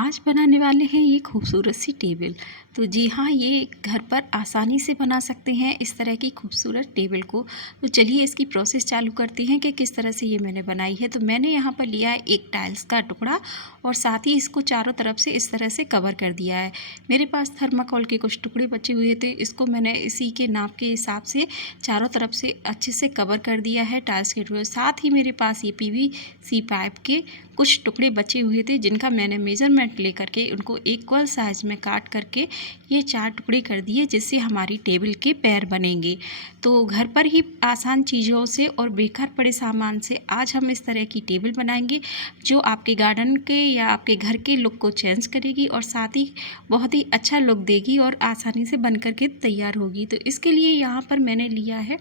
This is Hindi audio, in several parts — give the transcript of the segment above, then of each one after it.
आज बनाने वाले हैं ये खूबसूरत सी टेबल। तो जी हाँ, ये घर पर आसानी से बना सकते हैं इस तरह की खूबसूरत टेबल को। तो चलिए इसकी प्रोसेस चालू करते हैं कि किस तरह से ये मैंने बनाई है। तो मैंने यहाँ पर लिया है एक टाइल्स का टुकड़ा और साथ ही इसको चारों तरफ से इस तरह से कवर कर दिया है। मेरे पास थर्माकोल के कुछ टुकड़े बचे हुए थे, इसको मैंने इसी के नाप के हिसाब से चारों तरफ से अच्छे से कवर कर दिया है टाइल्स के टुकड़े। साथ ही मेरे पास ये पीवीसी पाइप के कुछ टुकड़े बचे हुए थे जिनका मैंने मेजरमेंट लेकर के उनको इक्वल साइज में काट करके ये 4 टुकड़े कर दिए, जिससे हमारी टेबल के पैर बनेंगे। तो घर पर ही आसान चीज़ों से और बेकार पड़े सामान से आज हम इस तरह की टेबल बनाएंगे जो आपके गार्डन के या आपके घर के लुक को चेंज करेगी और साथ ही बहुत ही अच्छा लुक देगी और आसानी से बन करके तैयार होगी। तो इसके लिए यहाँ पर मैंने लिया है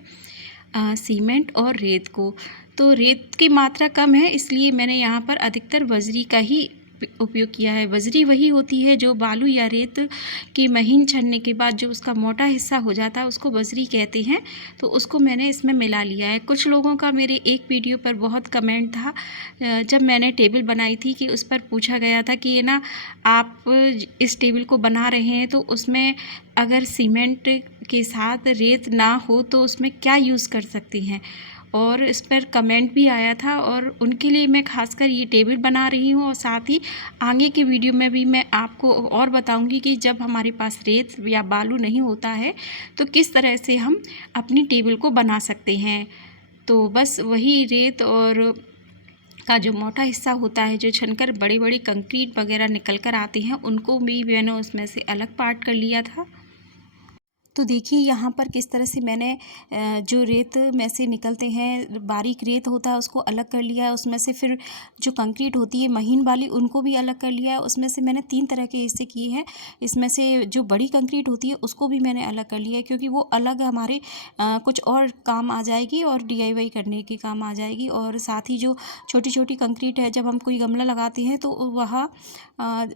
सीमेंट और रेत को। तो रेत की मात्रा कम है, इसलिए मैंने यहाँ पर अधिकतर बजरी का ही उपयोग किया है। बजरी वही होती है जो बालू या रेत की महीन छनने के बाद जो उसका मोटा हिस्सा हो जाता है उसको बजरी कहते हैं। तो उसको मैंने इसमें मिला लिया है। कुछ लोगों का मेरे एक वीडियो पर बहुत कमेंट था जब मैंने टेबल बनाई थी कि उस पर पूछा गया था कि ये ना आप इस टेबल को बना रहे हैं तो उसमें अगर सीमेंट के साथ रेत ना हो तो उसमें क्या यूज़ कर सकते हैं, और इस पर कमेंट भी आया था और उनके लिए मैं खासकर ये टेबल बना रही हूँ। और साथ ही आगे के वीडियो में भी मैं आपको और बताऊंगी कि जब हमारे पास रेत या बालू नहीं होता है तो किस तरह से हम अपनी टेबल को बना सकते हैं। तो बस वही रेत और का जो मोटा हिस्सा होता है जो छनकर बड़े बड़े कंक्रीट वगैरह निकल कर आते हैं उनको भी मैंने उसमें से अलग पार्ट कर लिया था। तो देखिए यहाँ पर किस तरह से मैंने जो रेत में से निकलते हैं बारीक रेत होता है उसको अलग कर लिया है। उसमें से फिर जो कंक्रीट होती है महीन वाली उनको भी अलग कर लिया है। उसमें से मैंने 3 तरह के हिस्से किए हैं। इसमें से जो बड़ी कंक्रीट होती है उसको भी मैंने अलग कर लिया है क्योंकि वो अलग हमारे कुछ और काम आ जाएगी और DIY करने के काम आ जाएगी। और साथ ही जो छोटी छोटी कंक्रीट है जब हम कोई गमला लगाते हैं तो वह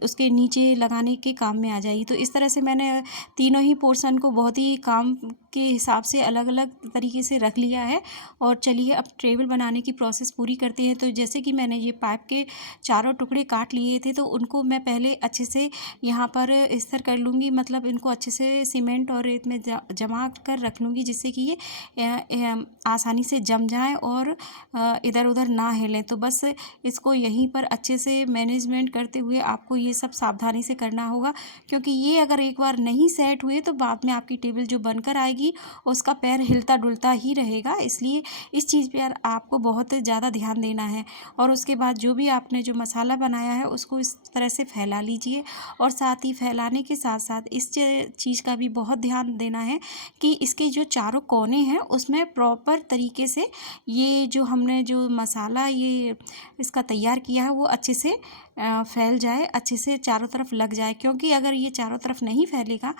उसके नीचे लगाने के काम में आ जाएगी। तो इस तरह से मैंने तीनों ही पोर्शन को बहुत ही काम के हिसाब से अलग अलग तरीके से रख लिया है। और चलिए अब टेबल बनाने की प्रोसेस पूरी करते हैं। तो जैसे कि मैंने ये पाइप के चारों टुकड़े काट लिए थे तो उनको मैं पहले अच्छे से यहाँ पर स्थिर कर लूँगी, मतलब इनको अच्छे से सीमेंट और रेत में जमा कर रख लूँगी जिससे कि ये आसानी से जम जाए और इधर उधर ना हिलें। तो बस इसको यहीं पर अच्छे से मैनेजमेंट करते हुए आपको ये सब सावधानी से करना होगा, क्योंकि ये अगर एक बार नहीं सेट हुए तो बाद में आपकी टेबल जो बनकर आएगी उसका पैर हिलता डुलता ही रहेगा। इसलिए इस चीज़ पर आपको बहुत ज़्यादा ध्यान देना है। और उसके बाद जो भी आपने जो मसाला बनाया है उसको इस तरह से फैला लीजिए। और साथ ही फैलाने के साथ साथ इस चीज़ का भी बहुत ध्यान देना है कि इसके जो चारों कोने हैं उसमें प्रॉपर तरीके से ये जो हमने जो मसाला ये इसका तैयार किया है वो अच्छे से फैल जाए, अच्छे से चारों तरफ लग जाए। क्योंकि अगर ये चारों तरफ नहीं फैलेगा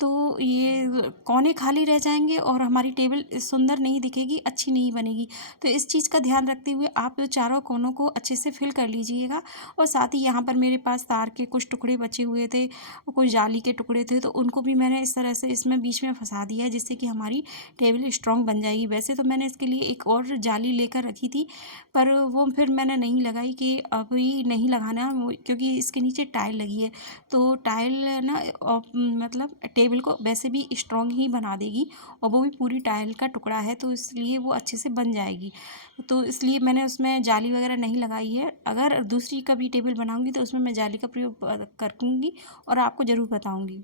तो ये कोने खाली रह जाएंगे और हमारी टेबल सुंदर नहीं दिखेगी, अच्छी नहीं बनेगी। तो इस चीज़ का ध्यान रखते हुए आप चारों कोनों को अच्छे से फिल कर लीजिएगा। और साथ ही यहाँ पर मेरे पास तार के कुछ टुकड़े बचे हुए थे, कुछ जाली के टुकड़े थे, तो उनको भी मैंने इस तरह से इसमें बीच में फंसा दिया है जिससे कि हमारी टेबल स्ट्रॉन्ग बन जाएगी। वैसे तो मैंने इसके लिए एक और जाली लेकर रखी थी पर वो फिर मैंने नहीं लगाई कि अभी नहीं लगाना क्योंकि इसके नीचे टाइल लगी है। तो टाइल ना मतलब टेबल को वैसे भी स्ट्रॉन्ग ही बना देगी और वो भी पूरी टाइल का टुकड़ा है तो इसलिए वो अच्छे से बन जाएगी। तो इसलिए मैंने उसमें जाली वगैरह नहीं लगाई है। अगर दूसरी कभी टेबल बनाऊंगी तो उसमें मैं जाली का प्रयोग करूँगी और आपको ज़रूर बताऊँगी।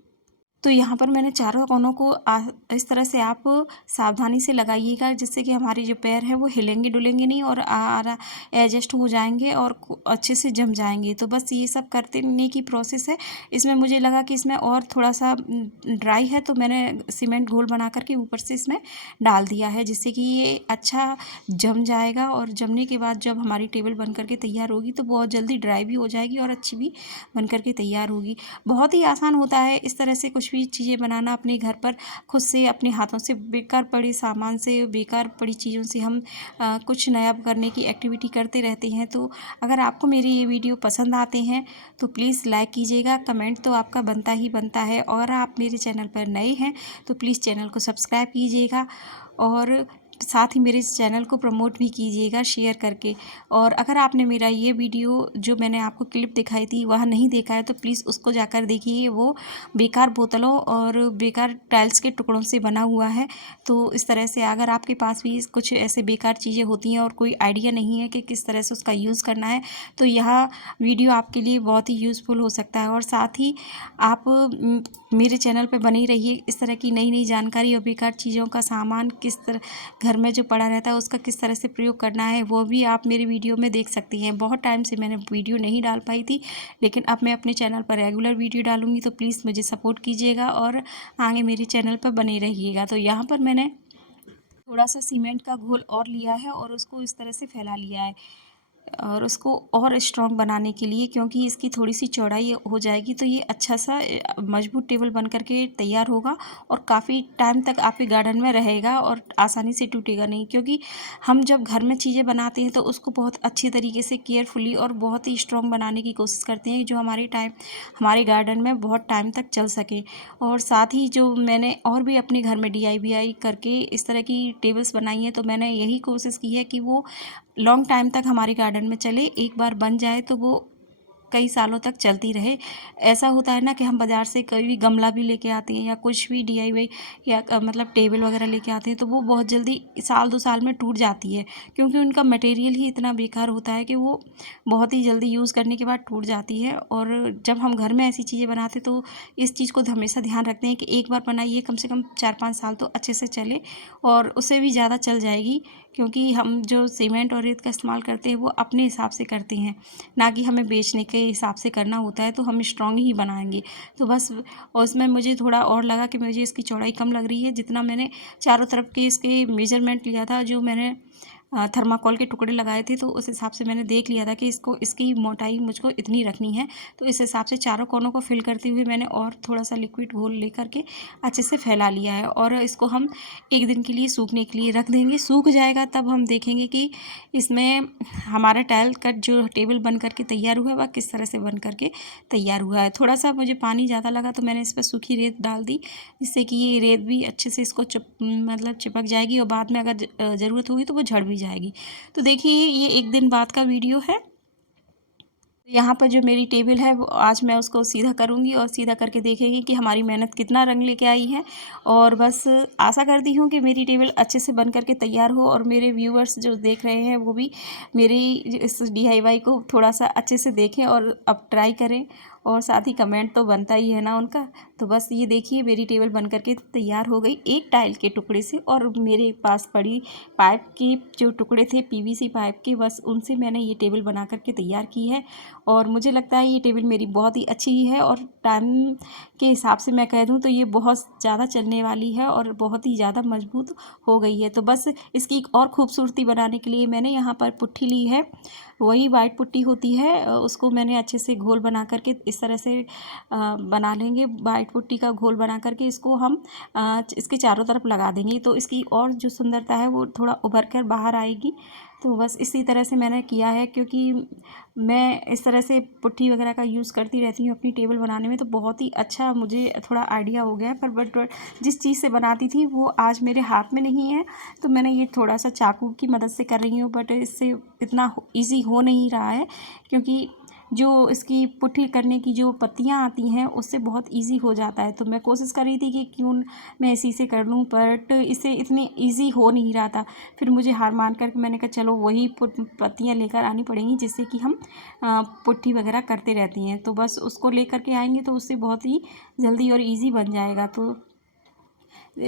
तो यहाँ पर मैंने चारों कोनों को इस तरह से आप सावधानी से लगाइएगा जिससे कि हमारे जो पैर हैं वो हिलेंगे डुलेंगे नहीं और एडजस्ट हो जाएंगे और अच्छे से जम जाएंगे। तो बस ये सब करने की प्रोसेस है। इसमें मुझे लगा कि इसमें और थोड़ा सा ड्राई है तो मैंने सीमेंट घोल बना करके ऊपर से इसमें डाल दिया है जिससे कि ये अच्छा जम जाएगा। और जमने के बाद जब हमारी टेबल बन करके तैयार होगी तो बहुत जल्दी ड्राई भी हो जाएगी और अच्छी भी बन करके तैयार होगी। बहुत ही आसान होता है इस तरह से कुछ भी चीज़ें बनाना अपने घर पर खुद से अपने हाथों से। बेकार पड़े सामान से बेकार पड़ी चीज़ों से हम कुछ नया करने की एक्टिविटी करते रहते हैं। तो अगर आपको मेरे ये वीडियो पसंद आते हैं तो प्लीज़ लाइक कीजिएगा, कमेंट तो आपका बनता ही बनता है। और आप मेरे चैनल पर नए हैं तो प्लीज़ चैनल को सब्सक्राइब कीजिएगा और साथ ही मेरे इस चैनल को प्रमोट भी कीजिएगा शेयर करके। और अगर आपने मेरा ये वीडियो जो मैंने आपको क्लिप दिखाई थी वह नहीं देखा है तो प्लीज़ उसको जाकर देखिए। वो बेकार बोतलों और बेकार टाइल्स के टुकड़ों से बना हुआ है। तो इस तरह से अगर आपके पास भी कुछ ऐसे बेकार चीज़ें होती हैं और कोई आइडिया नहीं है कि किस तरह से उसका यूज़ करना है, तो यह वीडियो आपके लिए बहुत ही यूज़फुल हो सकता है। और साथ ही आप मेरे चैनल पे बने रहिए। इस तरह की नई नई जानकारी और बेकार चीज़ों का सामान किस तरह घर में जो पड़ा रहता है उसका किस तरह से प्रयोग करना है वो भी आप मेरी वीडियो में देख सकती हैं। बहुत टाइम से मैंने वीडियो नहीं डाल पाई थी, लेकिन अब मैं अपने चैनल पर रेगुलर वीडियो डालूंगी, तो प्लीज़ मुझे सपोर्ट कीजिएगा और आगे मेरे चैनल पर बने रहिएगा। तो यहाँ पर मैंने थोड़ा सा सीमेंट का घोल और लिया है और उसको इस तरह से फैला लिया है और उसको और स्ट्रॉन्ग बनाने के लिए, क्योंकि इसकी थोड़ी सी चौड़ाई हो जाएगी तो ये अच्छा सा मजबूत टेबल बन करके तैयार होगा और काफ़ी टाइम तक आपके गार्डन में रहेगा और आसानी से टूटेगा नहीं। क्योंकि हम जब घर में चीज़ें बनाते हैं तो उसको बहुत अच्छी तरीके से केयरफुली और बहुत ही स्ट्रॉन्ग बनाने की कोशिश करते हैं जो हमारे गार्डन में बहुत टाइम तक चल सके। और साथ ही जो मैंने और भी अपने घर में DIY करके इस तरह की टेबल्स बनाई हैं, तो मैंने यही कोशिश की है कि वो लॉन्ग टाइम तक हमारे गार्डन में चले। एक बार बन जाए तो वो कई सालों तक चलती रहे। ऐसा होता है ना कि हम बाज़ार से कोई भी गमला भी लेके आते हैं या कुछ भी DIY या मतलब टेबल वगैरह लेके आते हैं तो वो बहुत जल्दी साल 2 साल में टूट जाती है, क्योंकि उनका मटेरियल ही इतना बेकार होता है कि वो बहुत ही जल्दी यूज़ करने के बाद टूट जाती है। और जब हम घर में ऐसी चीज़ें बनाते तो इस चीज़ को हमेशा ध्यान रखते हैं कि एक बार बनाइए कम से कम 4-5 साल तो अच्छे से चले और उससे भी ज़्यादा चल जाएगी। क्योंकि हम जो सीमेंट और रेत का इस्तेमाल करते हैं वो अपने हिसाब से करते हैं, ना कि हमें बेचने के हिसाब से करना होता है। तो हम स्ट्रॉन्ग ही बनाएंगे। तो बस और उसमें मुझे थोड़ा और लगा कि मुझे इसकी चौड़ाई कम लग रही है। जितना मैंने चारों तरफ के इसके मेजरमेंट लिया था, जो मैंने थर्माकोल के टुकड़े लगाए थे, तो उस हिसाब से मैंने देख लिया था कि इसकी मोटाई मुझको इतनी रखनी है। तो इस हिसाब से चारों कोनों को फिल करते हुए मैंने और थोड़ा सा लिक्विड घोल लेकर के अच्छे से फैला लिया है और इसको हम एक दिन के लिए सूखने के लिए रख देंगे। सूख जाएगा तब हम देखेंगे कि इसमें हमारा टाइल का जो टेबल बन करके तैयार हुआ है वह किस तरह से बन करके तैयार हुआ है। थोड़ा सा मुझे पानी ज़्यादा लगा तो मैंने इस पर सूखी रेत डाल दी, जिससे कि ये रेत भी अच्छे से इसको मतलब चिपक जाएगी और बाद में अगर ज़रूरत होगी तो वो झड़ भी जाएगी। तो देखिए ये एक दिन बाद का वीडियो है। यहाँ पर जो मेरी टेबल है वो आज मैं उसको सीधा करूँगी और सीधा करके देखेंगे कि हमारी मेहनत कितना रंग लेके आई है। और बस आशा करती हूँ कि मेरी टेबल अच्छे से बन करके तैयार हो और मेरे व्यूअर्स जो देख रहे हैं वो भी मेरी इस DIY को थोड़ा सा अच्छे से देखें और अब ट्राई करें। और साथ ही कमेंट तो बनता ही है ना उनका। तो बस ये देखिए मेरी टेबल बन करके तैयार हो गई एक टाइल के टुकड़े से। और मेरे पास पड़ी पाइप के जो टुकड़े थे PVC पाइप के, बस उनसे मैंने ये टेबल बना करके तैयार की है। और मुझे लगता है ये टेबल मेरी बहुत ही अच्छी है और टाइम के हिसाब से मैं कह दूँ तो ये बहुत ज़्यादा चलने वाली है और बहुत ही ज़्यादा मजबूत हो गई है। तो बस इसकी और खूबसूरती बनाने के लिए मैंने यहाँ पर पुट्ठी ली है, वही वाइट पुट्टी होती है। उसको मैंने अच्छे से घोल बना करके इस तरह से बना लेंगे। वाइट पुट्टी का घोल बना करके इसको हम इसके चारों तरफ लगा देंगे, तो इसकी और जो सुंदरता है वो थोड़ा उभर कर बाहर आएगी। तो बस इसी तरह से मैंने किया है, क्योंकि मैं इस तरह से पुट्ठी वगैरह का यूज़ करती रहती हूँ अपनी टेबल बनाने में। तो बहुत ही अच्छा मुझे थोड़ा आइडिया हो गया है। पर बट जिस चीज़ से बनाती थी वो आज मेरे हाथ में नहीं है, तो मैंने ये थोड़ा सा चाकू की मदद से कर रही हूँ। बट इससे इतना ईज़ी हो नहीं रहा है, क्योंकि जो इसकी पुट्ठी करने की जो पत्तियाँ आती हैं उससे बहुत इजी हो जाता है। तो मैं कोशिश कर रही थी कि क्यों मैं इसी से कर लूँ, बट इससे इतनी इजी हो नहीं रहा था। फिर मुझे हार मान कर मैंने कहा चलो वही पत्तियाँ लेकर आनी पड़ेंगी, जिससे कि हम पुट्ठी वगैरह करते रहती हैं। तो बस उसको लेकर के आएंगे तो उससे बहुत ही जल्दी और ईजी बन जाएगा। तो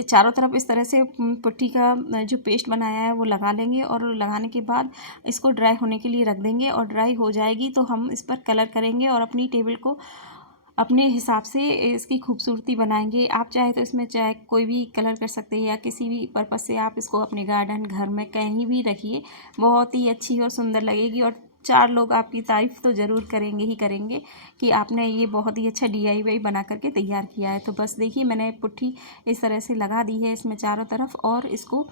चारों तरफ इस तरह से पुट्ठी का जो पेस्ट बनाया है वो लगा लेंगे और लगाने के बाद इसको ड्राई होने के लिए रख देंगे। और ड्राई हो जाएगी तो हम इस पर कलर करेंगे और अपनी टेबल को अपने हिसाब से इसकी खूबसूरती बनाएंगे। आप चाहे तो इसमें चाहे कोई भी कलर कर सकते हैं या किसी भी पर्पज़ से आप इसको अपने गार्डन घर में कहीं भी रखिए, बहुत ही अच्छी और सुंदर लगेगी। और 4 लोग आपकी तारीफ़ तो ज़रूर करेंगे ही करेंगे कि आपने ये बहुत ही अच्छा DIY बना करके तैयार किया है। तो बस देखिए मैंने पुट्ठी इस तरह से लगा दी है इसमें चारों तरफ और इसको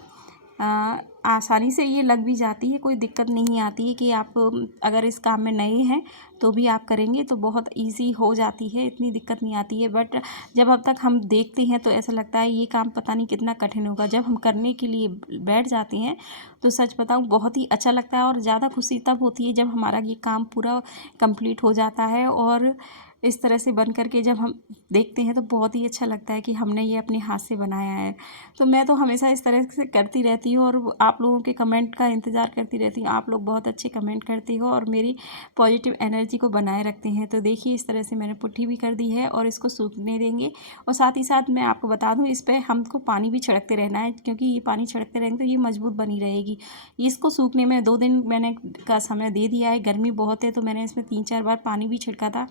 आसानी से ये लग भी जाती है, कोई दिक्कत नहीं आती है कि आप अगर इस काम में नए हैं तो भी आप करेंगे तो बहुत ईज़ी हो जाती है, इतनी दिक्कत नहीं आती है। बट जब अब तक हम देखते हैं तो ऐसा लगता है ये काम पता नहीं कितना कठिन होगा। जब हम करने के लिए बैठ जाते हैं तो सच बताऊँ बहुत ही अच्छा लगता है, और ज़्यादा खुशी तब होती है जब हमारा ये काम पूरा कंप्लीट हो जाता है और इस तरह से बन कर के जब हम देखते हैं तो बहुत ही अच्छा लगता है कि हमने ये अपने हाथ से बनाया है। तो मैं तो हमेशा इस तरह से करती रहती हूँ और आप लोगों के कमेंट का इंतज़ार करती रहती हूँ। आप लोग बहुत अच्छे कमेंट करते हो और मेरी पॉजिटिव एनर्जी को बनाए रखते हैं। तो देखिए इस तरह से मैंने पुट्ठी भी कर दी है और इसको सूखने देंगे। और साथ ही साथ मैं आपको बता दूँ, इस पर हमको पानी भी छिड़कते रहना है, क्योंकि ये पानी छिड़कते रहेंगे तो ये मजबूत बनी रहेगी। इसको सूखने में 2 दिन मैंने का समय दे दिया है। गर्मी बहुत है तो मैंने इसमें 3-4 बार पानी भी छिड़का था,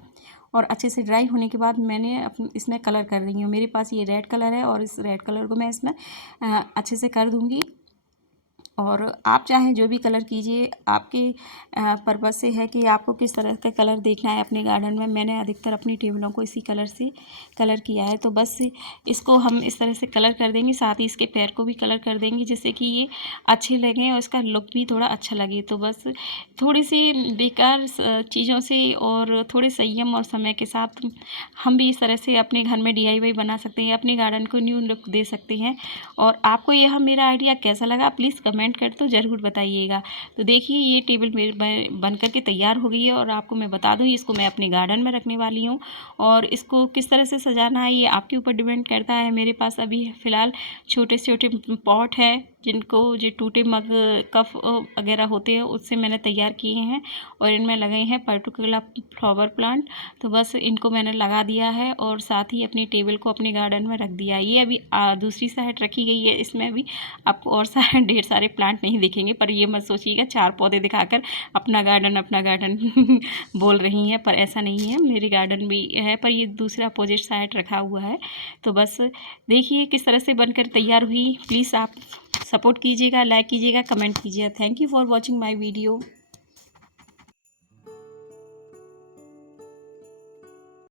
और अच्छे से ड्राई होने के बाद मैंने इसमें कलर कर रही हूँ। मेरे पास ये रेड कलर है और इस रेड कलर को मैं इसमें अच्छे से कर दूँगी। और आप चाहें जो भी कलर कीजिए, आपके पर्पज़ से है कि आपको किस तरह का कलर देखना है अपने गार्डन में। मैंने अधिकतर अपनी टेबलों को इसी कलर से कलर किया है। तो बस इसको हम इस तरह से कलर कर देंगे, साथ ही इसके पैर को भी कलर कर देंगे जिससे कि ये अच्छे लगें और इसका लुक भी थोड़ा अच्छा लगे। तो बस थोड़ी सी बेकार चीज़ों से और थोड़े संयम और समय के साथ हम भी इस तरह से अपने घर में DIY बना सकते हैं, अपने गार्डन को न्यू लुक दे सकते हैं। और आपको यह मेरा आइडिया कैसा लगा प्लीज़ कमेंट कर तो ज़रूर बताइएगा। तो देखिए ये टेबल मेरे बन कर के तैयार हो गई है, और आपको मैं बता दूँ इसको मैं अपने गार्डन में रखने वाली हूँ। और इसको किस तरह से सजाना है ये आपके ऊपर डिपेंड करता है। मेरे पास अभी फ़िलहाल छोटे से छोटे पॉट है जिनको जो टूटे मग कप वगैरह होते हैं उससे मैंने तैयार किए हैं, और इनमें लगे हैं पर्टिकुलर फ्लावर प्लांट। तो बस इनको मैंने लगा दिया है और साथ ही अपनी टेबल को अपने गार्डन में रख दिया है। ये अभी दूसरी साइड रखी गई है, इसमें अभी आपको और सारे ढेर सारे प्लांट नहीं दिखेंगे, पर ये मत सोचिएगा 4 पौधे दिखाकर अपना गार्डन बोल रही हैं, पर ऐसा नहीं है। मेरे गार्डन भी है पर ये दूसरा अपोजिट साइड रखा हुआ है। तो बस देखिए किस तरह से बनकर तैयार हुई। प्लीज़ आप सपोर्ट कीजिएगा, लाइक कीजिएगा, कमेंट कीजिएगा। Thank you for watching my video.